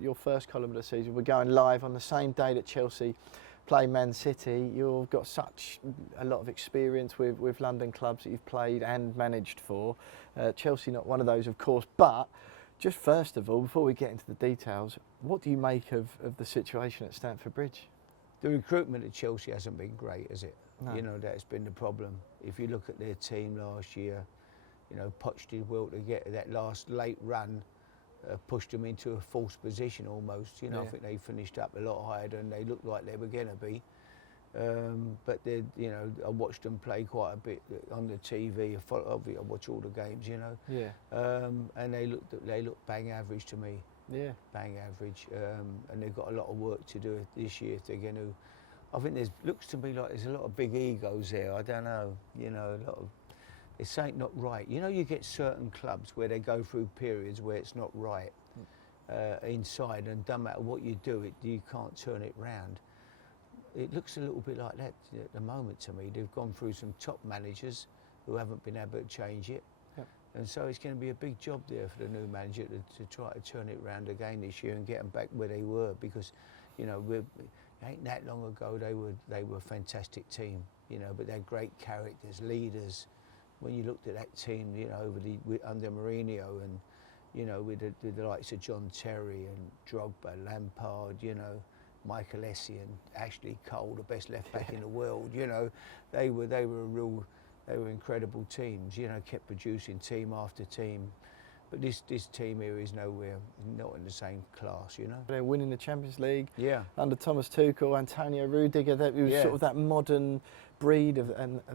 your first column of the season. We're going live on the same day that Chelsea play Man City. You've got such a lot of experience with London clubs that you've played and managed for. Chelsea not one of those, of course, but just first of all, before we get into the details, what do you make of the situation at Stamford Bridge? The recruitment at Chelsea hasn't been great, has it? No. You know, that's been the problem. If you look at their team last year, you know, Poch did well to get that last late run, pushed them into a false position almost. You know, I think they finished up a lot higher than they looked like they were going to be. But they, you know, I watched them play quite a bit on the TV. I watch all the games, you know. Yeah. And they looked bang average to me. Yeah. Bang average. And they've got a lot of work to do this year if they're going to. I think looks to me like there's a lot of big egos there. I don't know. You know, a lot of. It's something not right. You know, you get certain clubs where they go through periods where it's not right inside, and no matter what you do, you can't turn it round. It looks a little bit like that at the moment to me. They've gone through some top managers who haven't been able to change it. Yeah. And so it's going to be a big job there for the new manager to try to turn it round again this year and get them back where they were, because, you know, it ain't that long ago they were a fantastic team, you know, but they're great characters, leaders. When you looked at that team, you know, under Mourinho and, you know, with the likes of John Terry and Drogba, Lampard, you know, Michael Essien, Ashley Cole, the best left back in the world, you know, they were incredible teams, you know, kept producing team after team. But this team here is nowhere, not in the same class, you know. They're winning the Champions League. Yeah. Under Thomas Tuchel, Antonio Rudiger, that was sort of that modern breed of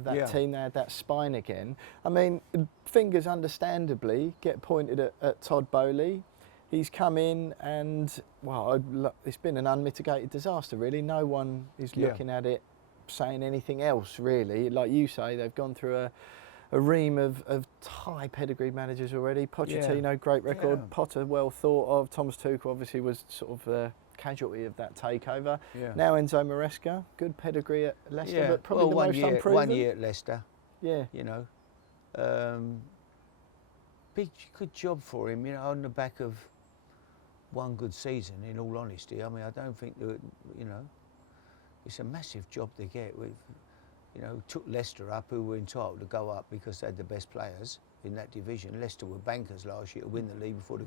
that team. They had that spine again. I mean, fingers understandably get pointed at Todd Boehly. He's come in and, well, it's been an unmitigated disaster, really. No one is looking at it saying anything else, really. Like you say, they've gone through a ream of high pedigree managers already. Pochettino, great record. Yeah. Potter, well thought of. Thomas Tuchel obviously was sort of the casualty of that takeover. Yeah. Now Enzo Maresca, good pedigree at Leicester, but probably the most unproven. 1 year at Leicester. Yeah. You know, good job for him. You know, on the back of one good season. In all honesty, I mean, I don't think that, you know, it's a massive job to get with. You know, took Leicester up, who were entitled to go up because they had the best players in that division. Leicester were bankers last year to win the league before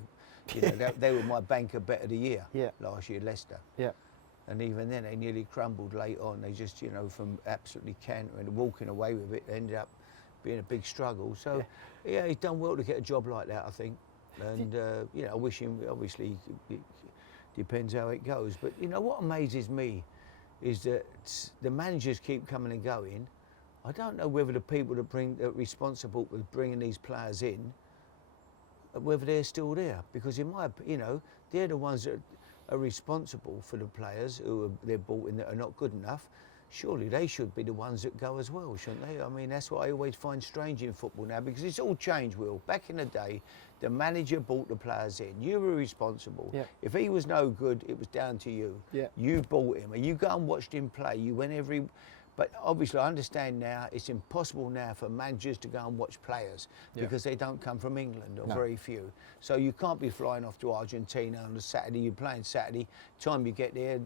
you know, they were my banker bet of the year last year, Leicester. Yeah. And even then, they nearly crumbled late on. They just, you know, from absolutely cantering and walking away with it, ended up being a big struggle. So, yeah, he's done well to get a job like that, I think. And, you know, I wish him, obviously, it depends how it goes. But, you know, what amazes me is that the managers keep coming and going. I don't know whether the people that are responsible for bringing these players in, whether they're still there, because you know, they're the ones that are responsible for the players they're brought in that are not good enough. Surely they should be the ones that go as well, shouldn't they? I mean, that's what I always find strange in football now, because it's all changed, Will. Back in the day, the manager brought the players in. You were responsible. Yeah. If he was no good, it was down to you. Yeah. You bought him, and you go and watched him play. You went But obviously, I understand now it's impossible now for managers to go and watch players because they don't come from England, or very few. So you can't be flying off to Argentina on a Saturday. You're playing Saturday. Time you get there,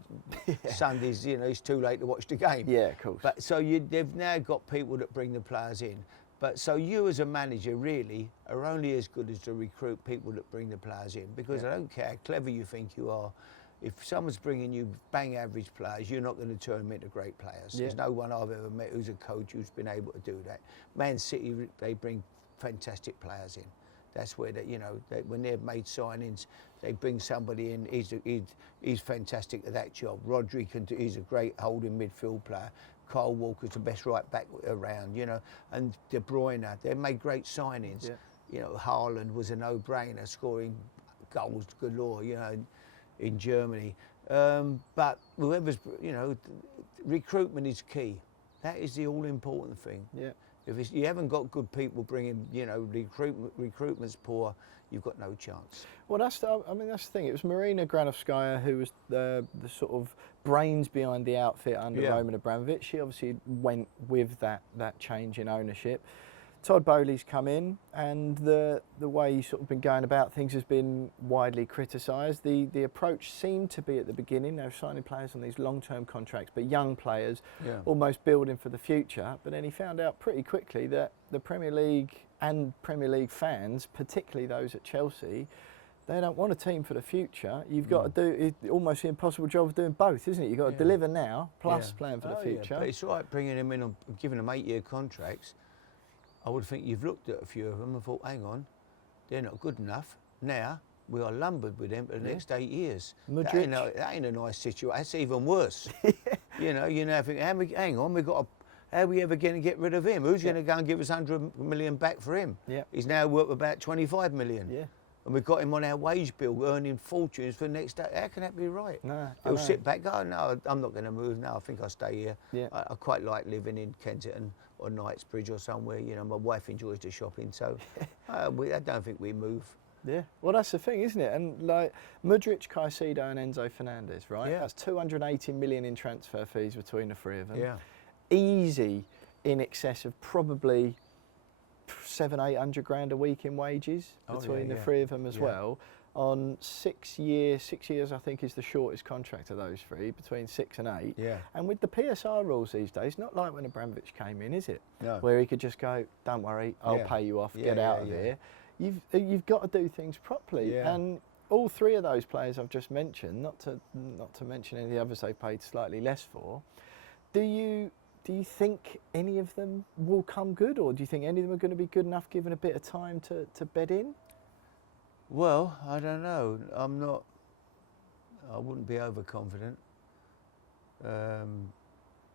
Sundays, you know, it's too late to watch the game. Yeah, of course. But so they've now got people that bring the players in. But so you as a manager really are only as good as to recruit people that bring the players in, because I don't care how clever you think you are. If someone's bringing you bang average players, you're not going to turn them into great players. There's no one I've ever met who's a coach who's been able to do that. Man City, they bring fantastic players in. That's where you know, when they've made signings, they bring somebody in. He's fantastic at that job. Rodri he's a great holding midfield player. Kyle Walker's the best right back around, you know, and De Bruyne. They made great signings. Yeah. You know, Haaland was a no-brainer, scoring goals galore, you know, in Germany. But whoever's, you know, recruitment is key. That is the all-important thing. Yeah. If you haven't got good people bringing, you know, recruitment's poor, you've got no chance. Well, that's the thing. It was Marina Granovskaya who was the sort of brains behind the outfit under Roman Abramovich. She obviously went with that change in ownership. Todd Boehly's come in, and the way he's sort of been going about things has been widely criticised. The approach seemed to be at the beginning, they were signing players on these long-term contracts, but young players, almost building for the future. But then he found out pretty quickly that the Premier League and Premier League fans, particularly those at Chelsea, they don't want a team for the future. You've got to do almost the impossible job of doing both, isn't it? You've got to deliver now, plus plan for the future. Yeah. But it's right bringing them in and giving them 8-year contracts. I would think you've looked at a few of them and thought, hang on, they're not good enough. Now we are lumbered with them for the next 8 years. That ain't a nice situation. That's even worse. You know, think, hang on, how are we ever going to get rid of him? Who's going to go and give us 100 million back for him? He's now worth about 25 million. And we've got him on our wage bill, earning fortunes for the next day. How can that be right? No, he'll sit back, go, no, I'm not going to move. No, I think I'll stay here. I quite like living in Kensington or Knightsbridge or somewhere. You know, my wife enjoys the shopping, so I don't think we move. Yeah, well, that's the thing, isn't it? And like Mudryk, Caicedo, and Enzo Fernandez, right? That's 280 million in transfer fees between the three of them. Easy in excess of probably 700-800 grand a week in wages between the three of them as well. On 6 years, I think is the shortest contract of those three, between 6 and 8. And with the PSR rules these days, not like when Abramovich came in, is it? No. Where he could just go, don't worry, I'll pay you off, get out of here. You've got to do things properly. And all three of those players I've just mentioned, not to mention any of the others they paid slightly less for, do you think any of them will come good, or do you think any of them are going to be good enough given a bit of time to bed in? Well, I don't know. I wouldn't be overconfident.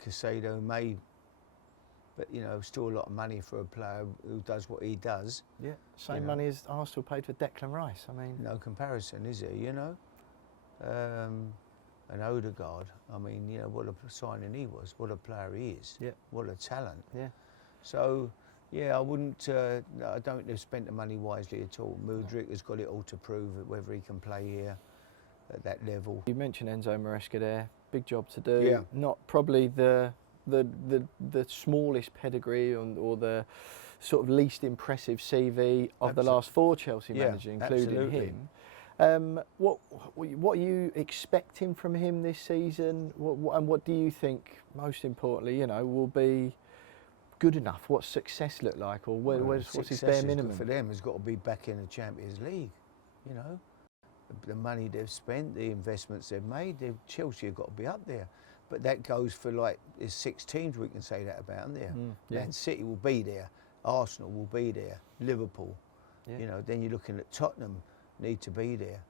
Caicedo may, but you know, still a lot of money for a player who does what he does. Yeah, same money as Arsenal paid for Declan Rice. I mean, no comparison, is it? You know, and Odegaard. I mean, you know what a signing he was, what a player he is, what a talent. So. Yeah, I wouldn't. I don't think they've spent the money wisely at all. Mudryk has got it all to prove whether he can play here at that level. You mentioned Enzo Maresca there. Big job to do. Not probably the smallest pedigree or the sort of least impressive CV of the last 4 Chelsea managers, including him. What are you expecting from him this season? And what do you think, most importantly, you know, will be good enough? What's success look like, or what's his bare minimum? For them has got to be back in the Champions League. You know, the money they've spent, the investments they've made, Chelsea have got to be up there. But that goes for like there's 6 teams we can say that about, aren't there? Man City will be there, Arsenal will be there, Liverpool. You know, then you're looking at Tottenham need to be there.